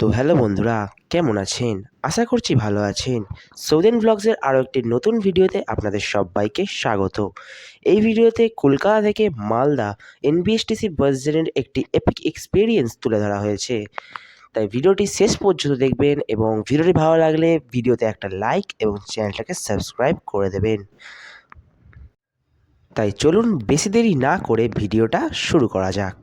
তো হ্যালো বন্ধুরা, কেমন আছেন? আশা করছি ভালো আছেন। সৌদেন ব্লগসের আরও একটি নতুন ভিডিওতে আপনাদের সবাইকে স্বাগত। এই ভিডিওতে কলকাতা থেকে মালদা এনবিএসটিসি বাস জার্নির একটি এপিক এক্সপিরিয়েন্স তুলে ধরা হয়েছে। তাই ভিডিওটি শেষ পর্যন্ত দেখবেন এবং ভিডিওটি ভালো লাগলে ভিডিওতে একটা লাইক এবং চ্যানেলটাকে সাবস্ক্রাইব করে দেবেন। তাই চলুন বেশি দেরি না করে ভিডিওটা শুরু করা যাক।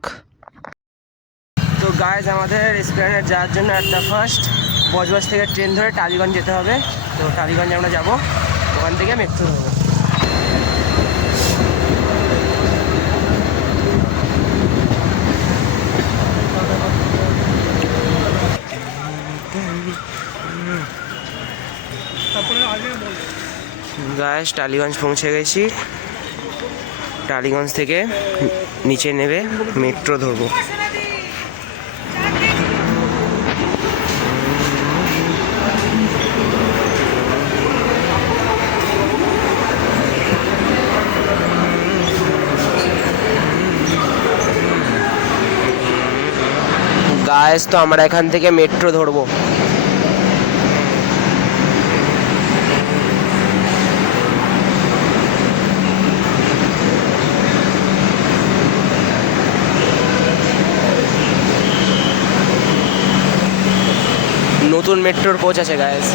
তো গাইজ, আমাদের এসপ্ল্যানেড যাওয়ার জন্য একটা ফার্স্ট বজবজ থেকে ট্রেন ধরে টালিগঞ্জ যেতে হবে। তো টালিগঞ্জে আমরা যাব, ওখান থেকে মেট্রো ধরবো। গাইজ, টালিগঞ্জ পৌঁছে গেছি। টালিগঞ্জ থেকে নিচে নেবে মেট্রো ধরবো। গাইজ, তো আমরা এখান থেকে মেট্রো ধরবো। নতুন মেট্রোর কোচ আছে গাইজ।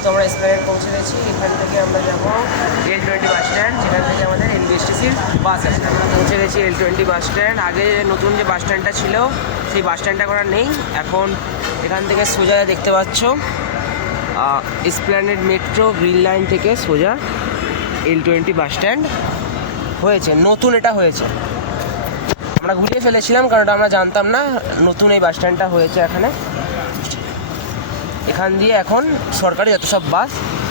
তো আমরা এসপ্ল্যানেড পৌঁছে গেছি। এখান থেকে আমরা যাবো L20 বাস স্ট্যান্ড, যেখান থেকে আমাদের এনবিএসটিসির বাস আছে। আমরা পৌঁছে গেছি L20 বাস স্ট্যান্ড। আগে নতুন যে বাস স্ট্যান্ডটা ছিল সেই বাস স্ট্যান্ডটা এখন আর নেই। এখন এখান থেকে সোজা দেখতে পাচ্ছ এসপ্ল্যানেড মেট্রো গ্রিন লাইন থেকে সোজা L20 বাস স্ট্যান্ড হয়েছে। নতুন এটা হয়েছে, আমরা ঘুরিয়ে ফেলেছিলাম কারণ আমরা জানতাম না নতুন এই বাস স্ট্যান্ডটা হয়েছে এখানে। এখান দিয়ে এখন সরকারি যত সব বাস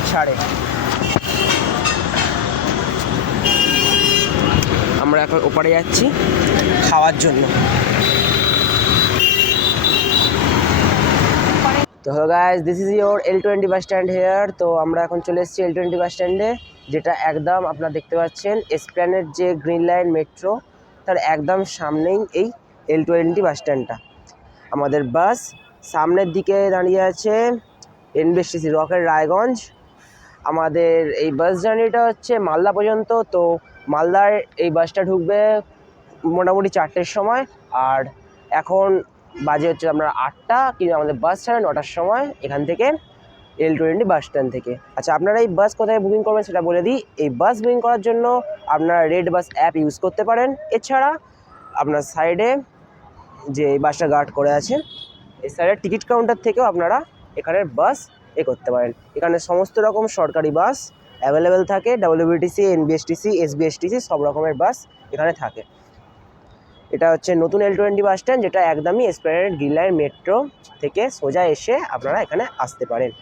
ছাড়ে। আমরা এখন ওপারে যাচ্ছি খাওয়ার জন্য। তো hello guys, this is your L20 bus stand here. তো আমরা এখন চলে এসেছি L20 বাস স্ট্যান্ডে, যেটা একদম আপনারা দেখতে পাচ্ছেন এসপ্ল্যানেড যে গ্রিন লাইন মেট্রো তার একদম সামনেই এই L20 বাস স্ট্যান্ডটা। আমাদের বাস সামনের দিকে দাঁড়িয়ে আছে এনবিএসটিসি রকেট রায়গঞ্জ। আমাদের এই বাস জার্নিটা হচ্ছে মালদা পর্যন্ত। তো মালদার এই বাসটা ঢুকবে মোটামুটি 4টের সময়, আর এখন বাজে হচ্ছে আমরা 8টা, কিন্তু আমাদের বাস ছাড়ে 9টার সময় এখান থেকে L20 বাস স্ট্যান্ড থেকে। আচ্ছা, আপনারা এই বাস কোথায় বুকিং করবেন সেটা বলে দিই। এই বাস বুকিং করার জন্য আপনারা রেড বাস অ্যাপ ইউজ করতে পারেন। এছাড়া আপনার সাইডে যে এই বাসটা গার্ড করে আছে এই সাইডের টিকিট কাউন্টার থেকেও আপনারা এখানের বাস করতে পারেন। এখানে সমস্ত রকম সরকারি বাস অ্যাভেলেবেল থাকে। ডব্লিউবিটিসি, এনবিএসটিসি, এসবিএসটিসি সব রকমের বাস এখানে থাকে। এটা হচ্ছে নতুন L20 বাস স্ট্যান্ড, যেটা একদমই এসপ্ল্যানেড গ্রিন লাইন মেট্রো থেকে সোজা এসে আপনারা এখানে আসতে পারেন।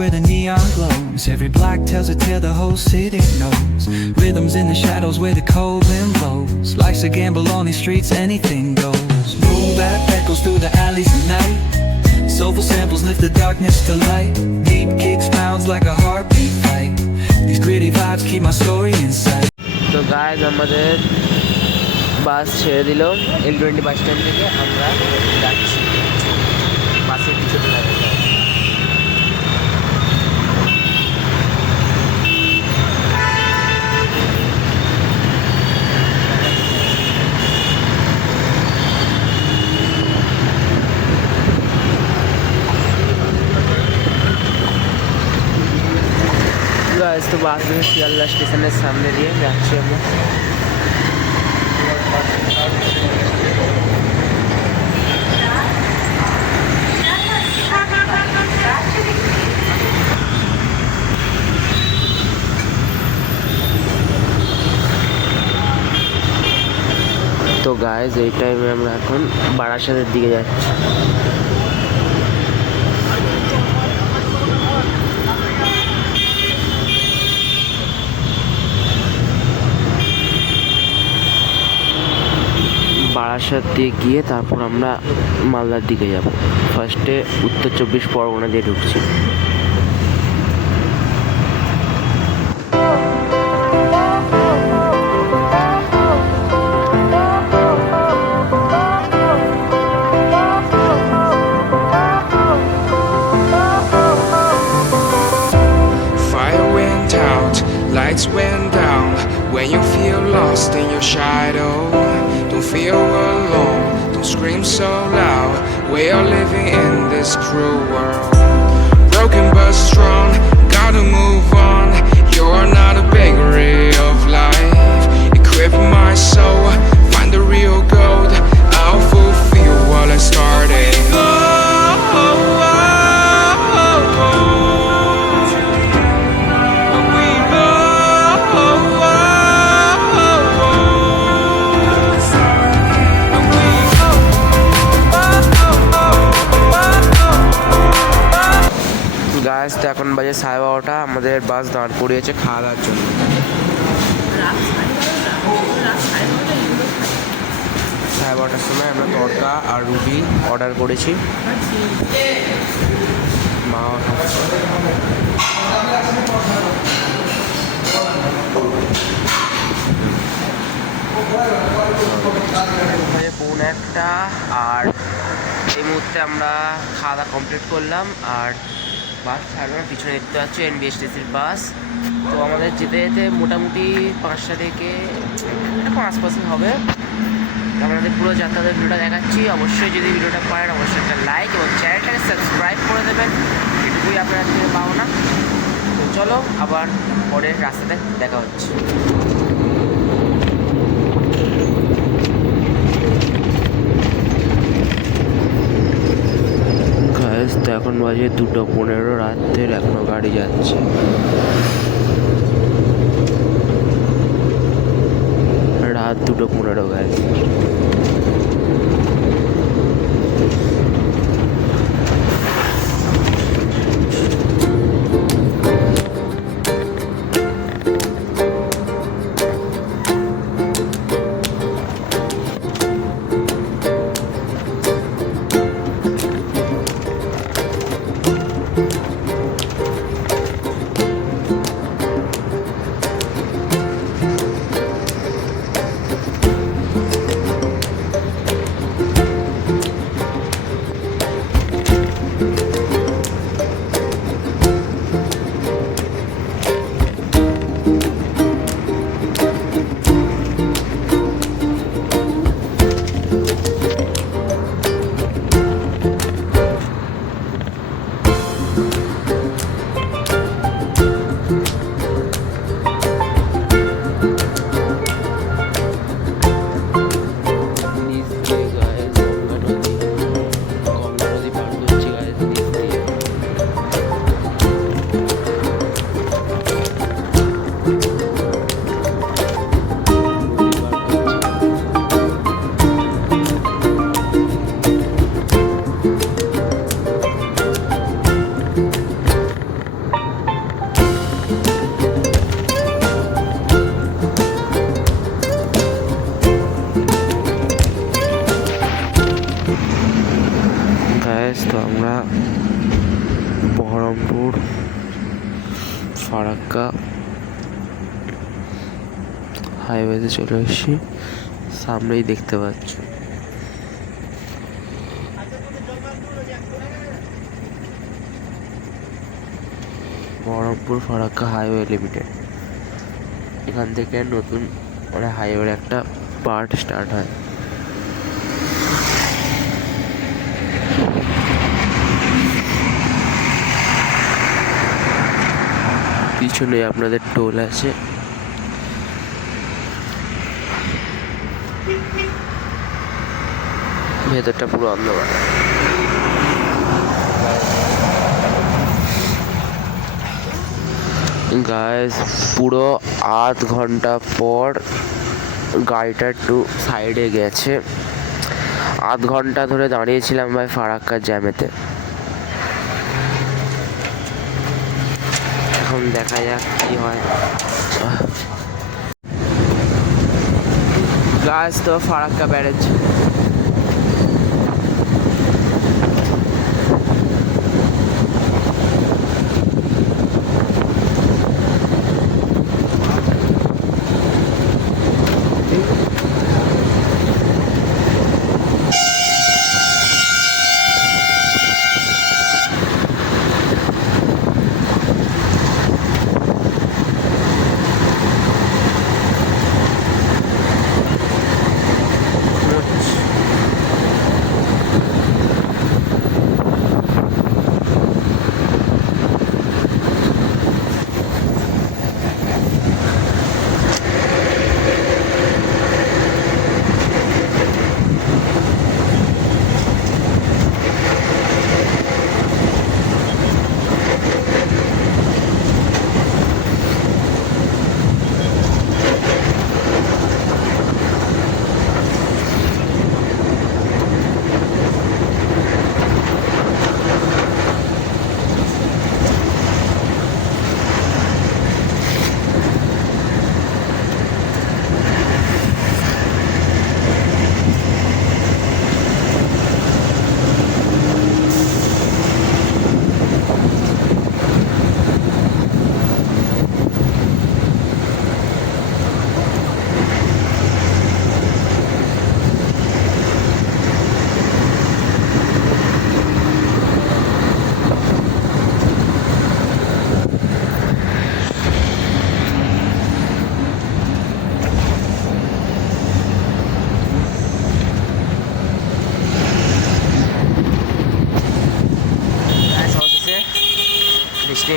Where the neon glows, every block tells a tale the whole city knows. Rhythms in the shadows where the cold wind blows. Life's a gamble on these streets, anything goes. Boom bap echoes through the alleys at night. Soulful samples lift the darkness to light. Deep kicks pounds like a heartbeat fight. These gritty vibes keep my story inside. তো guys, আমাদের বাস ছেড়ে দিল L20 bus stand থেকে। আমরা যাচ্ছি বাসের পিছনে লাগে। তো বাস শিয়ালদা স্টেশনের সামনে দিয়ে যাচ্ছি আমরা। তো গাইজ, এই টাইমে আমরা এখন বারাসাতের দিকে যাচ্ছি। বারাসাত দিয়ে গিয়ে তারপর আমরা মালদার দিকে যাব। ফার্স্টে উত্তর 24 পরগনা দিয়ে ঢুকছি। Fire went out, lights went down. When you feel lost in your shadow, don't feel alone, don't scream so loud. We are living in this cruel world. Broken but strong, gotta move on. You're not a bakery of life. Equip my soul, find the real gold. I'll fulfill what I started. Guys, তো এখন বাজে 12:30, আমাদের বাস দাঁড় করিয়েছে খাওয়া দাওয়ার জন্য। সাড়ে 12টার সময় আমরা তড়কা আর রুটি অর্ডার করেছি। মা পৌনে 1টা, আর এই মুহূর্তে আমরা খাওয়া দাওয়া কমপ্লিট করলাম। আর বাস ছাড়লাম, পিছনে দেখতে পাচ্ছি NBSTCর বাস। তো আমাদের যেতে যেতে মোটামুটি 5টা থেকে 5 হবে। আপনাদের পুরো যাত্রাদের ভিডিওটা দেখাচ্ছি। অবশ্যই যদি ভিডিওটা পারেন অবশ্যই একটা লাইক এবং চ্যানেলটাকে সাবস্ক্রাইব করে দেবেন, এটুকুই আপনারা থেকে পাও না। তো চলো আবার পরের রাস্তাতে দেখা হচ্ছে। তো এখন বাজে 2:15, রাতের এখনো গাড়ি যাচ্ছে। রাত 2:15 গাড়ি। তো আমরা বহরমপুর ফারাক্কা হাইওয়েতে চলে এসেছি, সামনেই দেখতে পাচ্ছ। Baharampur Farakka highway limited. এখান থেকে নতুন হাইওয়ের একটা পার্ট স্টার্ট হয়। পিছনে আপনাদের টোল আছে। ভেতরটা পুরো অন্ধকার। গাইস, পুরো আধ ঘন্টা পর গাড়িটা একটু সাইডে গেছে। আধ ঘন্টা ধরে দাঁড়িয়েছিলাম ভাই ফারাক্কার জ্যামেতে। এখন দেখা যাক কি হয়। গাইস, তো ফারাক্কা ব্যারেজ।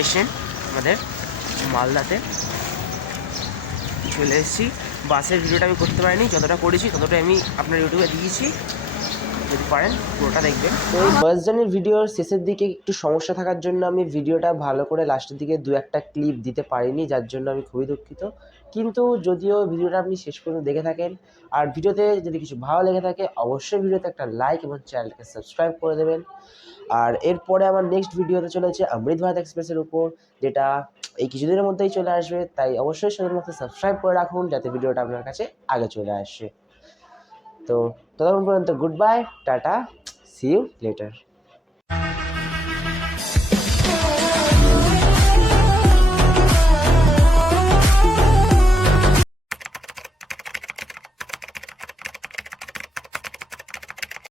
স্টেশন আমাদের মালদাতে চলে এসেছি। বাসের ভিডিওটা আমি করতে পারিনি, যতটা করেছি ততটা আমি আপনার ইউটিউবে দিয়েছি, যদি পারেন পুরোটা দেখবেন। তো এই বাস জার্নির ভিডিওর শেষের দিকে একটু সমস্যা থাকার জন্য আমি ভিডিওটা ভালো করে লাস্টের দিকে 2-1টা ক্লিপ দিতে পারিনি, যার জন্য আমি খুবই দুঃখিত। কিন্তু যদিও ভিডিওটা আপনি শেষ পর্যন্ত দেখে থাকেন আর ভিডিওতে যদি কিছু ভালো লেগে থাকে অবশ্যই ভিডিওতে একটা লাইক এবং চ্যানেলকে সাবস্ক্রাইব করে দেবেন। আর এরপরে আমার নেক্সট ভিডিওতে চলেছে অমৃত ভারত এক্সপ্রেসের উপর, যেটা এই কিছুদিনের মধ্যেই চলে আসবে, তাই অবশ্যই শুধুমাত্র সাবস্ক্রাইব করে রাখুন যাতে ভিডিওটা আপনার কাছে আগে চলে আসে। তো ততক্ষণ পর্যন্ত good bye, tata, see you letter.